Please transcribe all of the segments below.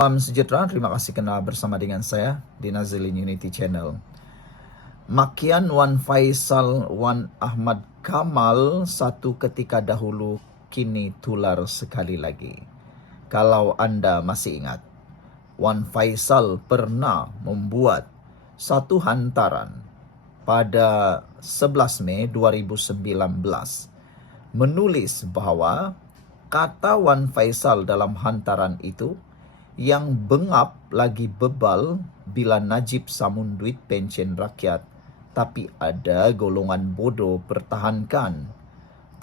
Salam sejahtera, terima kasih kenal bersama dengan saya di Nazilin Unity Channel. Makian Wan Faisal Wan Ahmad Kamal satu ketika dahulu kini tular sekali lagi. Kalau Anda masih ingat, Wan Faisal pernah membuat satu hantaran pada 11 Mei 2019 menulis bahwa kata Wan Faisal dalam hantaran itu, yang bengap lagi bebal bila Najib samun duit pension rakyat, tapi ada golongan bodoh pertahankan.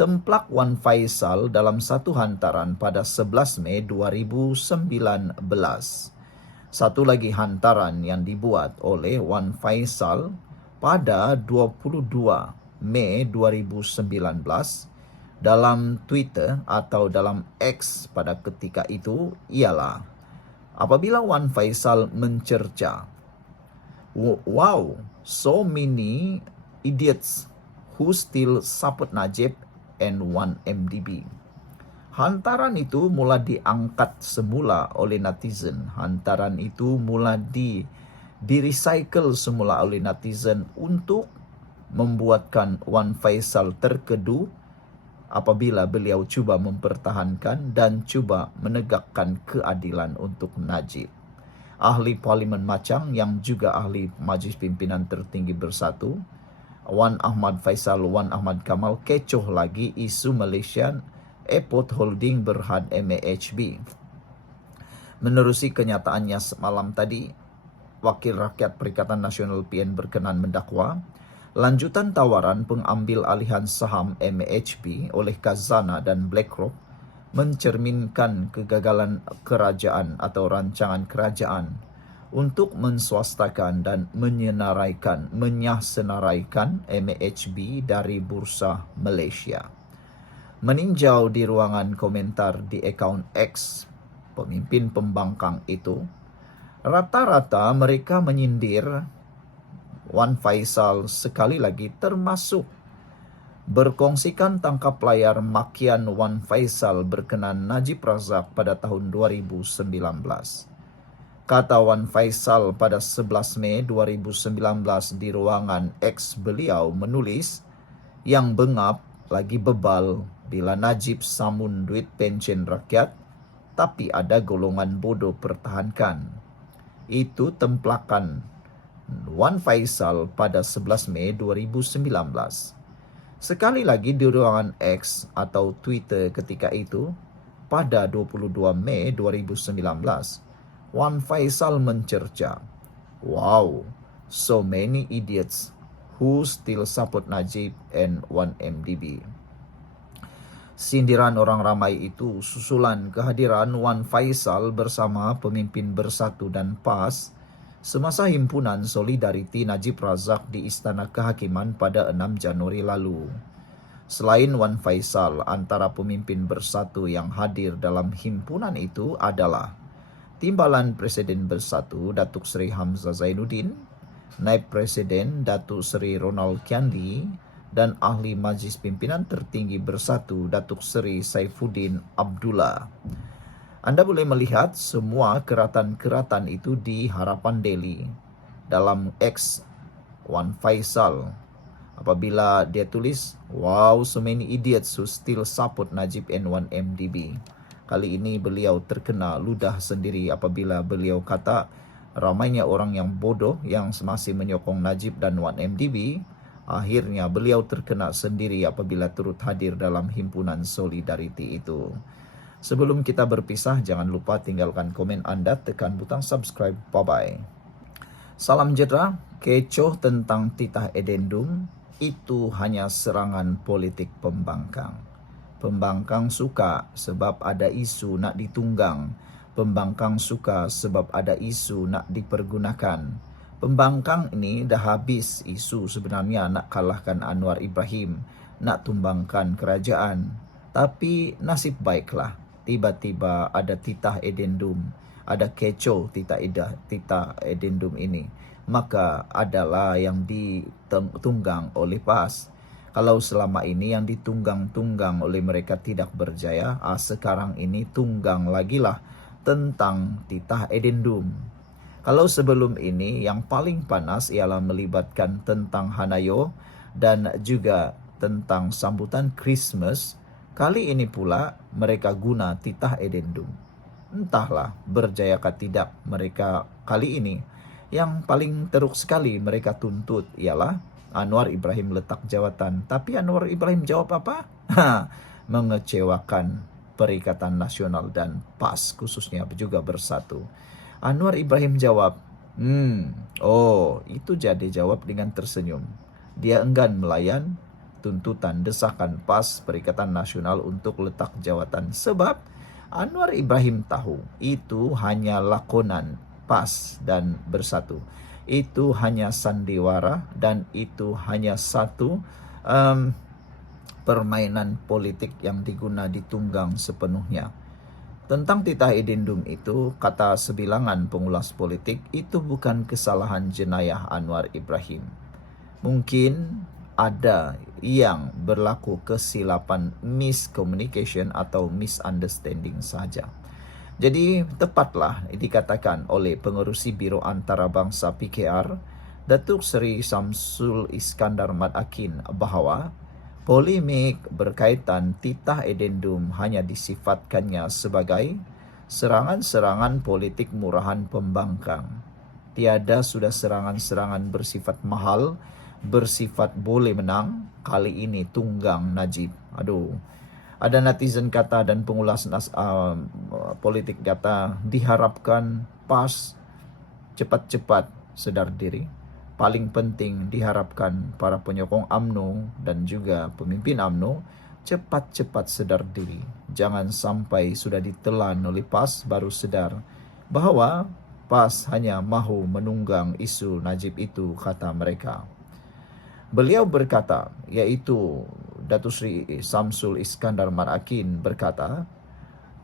Templak Wan Faisal dalam satu hantaran pada 11 Mei 2019. Satu lagi hantaran yang dibuat oleh Wan Faisal pada 22 Mei 2019 dalam Twitter atau dalam X pada ketika itu ialah apabila Wan Faisal mencerca, wow, so many idiots who still support Najib and 1MDB. Hantaran itu mula diangkat semula oleh netizen. Hantaran itu mula di-recycle semula oleh netizen untuk membuatkan Wan Faisal terkedu apabila beliau cuba mempertahankan dan cuba menegakkan keadilan untuk Najib. Ahli Parlimen Machang yang juga ahli Majlis Pimpinan Tertinggi Bersatu, Wan Ahmad Faisal Wan Ahmad Kamal kecoh lagi isu Malaysian Airport Holding Berhad MAHB. Menerusi kenyataannya semalam tadi, Wakil Rakyat Perikatan Nasional PN berkenan mendakwa lanjutan tawaran pengambil alihan saham MAHB oleh Khazanah dan BlackRock mencerminkan kegagalan kerajaan atau rancangan kerajaan untuk menswastakan dan menyenaraikan MAHB dari Bursa Malaysia. Meninjau di ruangan komentar di akaun X pemimpin pembangkang itu, rata-rata mereka menyindir Wan Faisal sekali lagi, termasuk berkongsikan tangkap layar makian Wan Faisal berkenan Najib Razak pada tahun 2019. Kata Wan Faisal pada 11 Mei 2019 di ruangan X beliau menulis, yang bengap lagi bebal bila Najib samun duit pension rakyat, tapi ada golongan bodoh pertahankan. Itu templakan Wan Faisal pada 11 Mei 2019. Sekali lagi di ruangan X atau Twitter ketika itu, pada 22 Mei 2019, Wan Faisal mencerca, wow, so many idiots who still support Najib and 1MDB. Sindiran orang ramai itu susulan kehadiran Wan Faisal bersama pemimpin Bersatu dan PAS semasa himpunan Solidariti Najib Razak di Istana Kehakiman pada 6 Januari lalu. Selain Wan Faisal, antara pemimpin Bersatu yang hadir dalam himpunan itu adalah Timbalan Presiden Bersatu Datuk Seri Hamzah Zainuddin, Naib Presiden Datuk Seri Ronald Kiandi, dan Ahli Majlis Pimpinan Tertinggi Bersatu Datuk Seri Saifuddin Abdullah. Anda boleh melihat semua keratan-keratan itu di Harapan Daily dalam X Wan Faisal. Apabila dia tulis, wow, so many idiots who still support Najib and 1MDB. Kali ini beliau terkena ludah sendiri apabila beliau kata ramainya orang yang bodoh yang masih menyokong Najib dan 1MDB. Akhirnya beliau terkena sendiri apabila turut hadir dalam himpunan Solidariti itu. Sebelum kita berpisah, jangan lupa tinggalkan komen Anda, tekan butang subscribe. Bye-bye. Salam sejahtera. Kecoh tentang titah edendum itu hanya serangan politik pembangkang. Pembangkang suka sebab ada isu nak ditunggang. Pembangkang suka sebab ada isu nak dipergunakan. Pembangkang ini dah habis isu sebenarnya nak kalahkan Anwar Ibrahim, nak tumbangkan kerajaan. Tapi nasib baiklah, tiba-tiba ada titah edendum, ada kecoh titah edendum ini. Maka adalah yang ditunggang oleh PAS. Kalau selama ini yang ditunggang-tunggang oleh mereka tidak berjaya, sekarang ini tunggang lagi lah tentang titah edendum. Kalau sebelum ini yang paling panas ialah melibatkan tentang Hanayo dan juga tentang sambutan Christmas, kali ini pula mereka guna titah edendum. Entahlah berjayakah tidak mereka kali ini. Yang paling teruk sekali mereka tuntut ialah Anwar Ibrahim letak jawatan. Tapi Anwar Ibrahim jawab apa? Mengecewakan Perikatan Nasional dan PAS khususnya juga Bersatu. Anwar Ibrahim jawab, itu jadi jawab dengan tersenyum. Dia enggan melayan tuntutan desakan PAS Perikatan Nasional untuk letak jawatan. Sebab Anwar Ibrahim tahu itu hanya lakonan PAS dan Bersatu. Itu hanya sandiwara dan itu hanya satu permainan politik yang diguna ditunggang sepenuhnya. Tentang titah edendum itu, kata sebilangan pengulas politik, itu bukan kesalahan jenayah Anwar Ibrahim. Mungkin ada yang berlaku kesilapan miscommunication atau misunderstanding saja. Jadi tepatlah dikatakan oleh pengerusi Biro Antarabangsa PKR, Datuk Seri Samsul Iskandar Madakin bahwa polemik berkaitan titah edendum hanya disifatkannya sebagai serangan-serangan politik murahan pembangkang. Tiada sudah serangan-serangan bersifat mahal, bersifat boleh menang, kali ini tunggang Najib. Ada netizen kata dan pengulas politik kata diharapkan PAS cepat-cepat sedar diri. Paling penting diharapkan para penyokong UMNO dan juga pemimpin UMNO cepat-cepat sedar diri. Jangan sampai sudah ditelan oleh PAS baru sedar bahwa PAS hanya mahu menunggang isu Najib itu, kata mereka. Beliau berkata, yaitu Datuk Seri Samsul Iskandar Madakin berkata,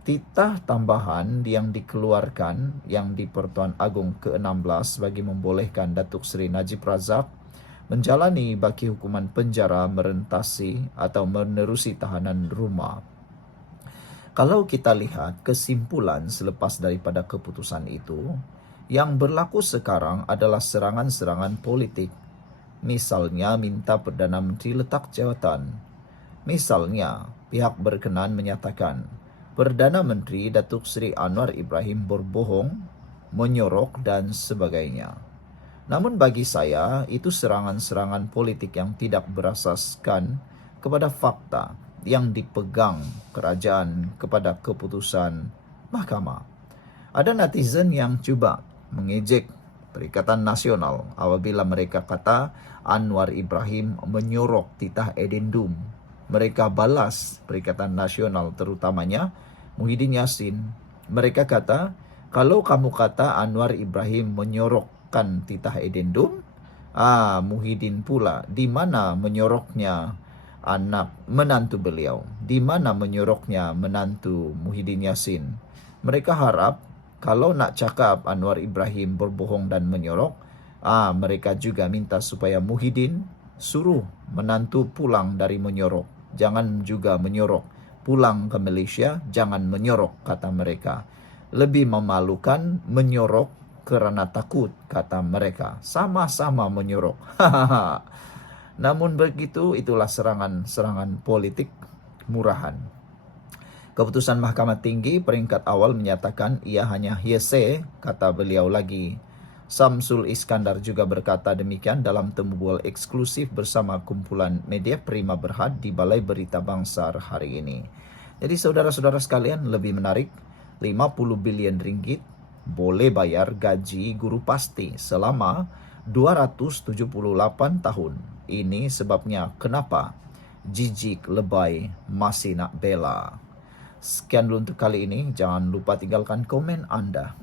titah tambahan yang dikeluarkan yang di Pertuan Agong ke-16 bagi membolehkan Datuk Seri Najib Razak menjalani baki hukuman penjara merentasi atau menerusi tahanan rumah. Kalau kita lihat kesimpulan selepas daripada keputusan itu, yang berlaku sekarang adalah serangan-serangan politik. Misalnya minta Perdana Menteri letak jawatan. Misalnya pihak berkenan menyatakan Perdana Menteri Datuk Seri Anwar Ibrahim berbohong, menyorok dan sebagainya. Namun bagi saya itu serangan-serangan politik yang tidak berasaskan kepada fakta yang dipegang kerajaan kepada keputusan mahkamah. Ada netizen yang cuba mengejek Perikatan Nasional apabila mereka kata Anwar Ibrahim menyorok titah edendum. Mereka balas Perikatan Nasional terutamanya Muhyiddin Yassin. Mereka kata, kalau kamu kata Anwar Ibrahim menyorokkan titah edendum, Muhyiddin pula, di mana menyoroknya anak menantu beliau? Di mana menyoroknya menantu Muhyiddin Yassin? Mereka harap kalau nak cakap Anwar Ibrahim berbohong dan menyorok, mereka juga minta supaya Muhyiddin suruh menantu pulang dari menyorok. Jangan juga menyorok. Pulang ke Malaysia, jangan menyorok, kata mereka. Lebih memalukan menyorok kerana takut, kata mereka. Sama-sama menyorok. Namun begitu, itulah serangan-serangan politik murahan. Keputusan Mahkamah Tinggi peringkat awal menyatakan ia hanya hearsay, kata beliau lagi. Samsul Iskandar juga berkata demikian dalam temu bual eksklusif bersama kumpulan media Prima Berhad di Balai Berita Bangsa hari ini. Jadi saudara-saudara sekalian, lebih menarik, 50 bilion ringgit boleh bayar gaji guru pasti selama 278 tahun. Ini sebabnya kenapa jijik lebay masih nak bela. Sekian dulu untuk kali ini. Jangan lupa tinggalkan komen Anda.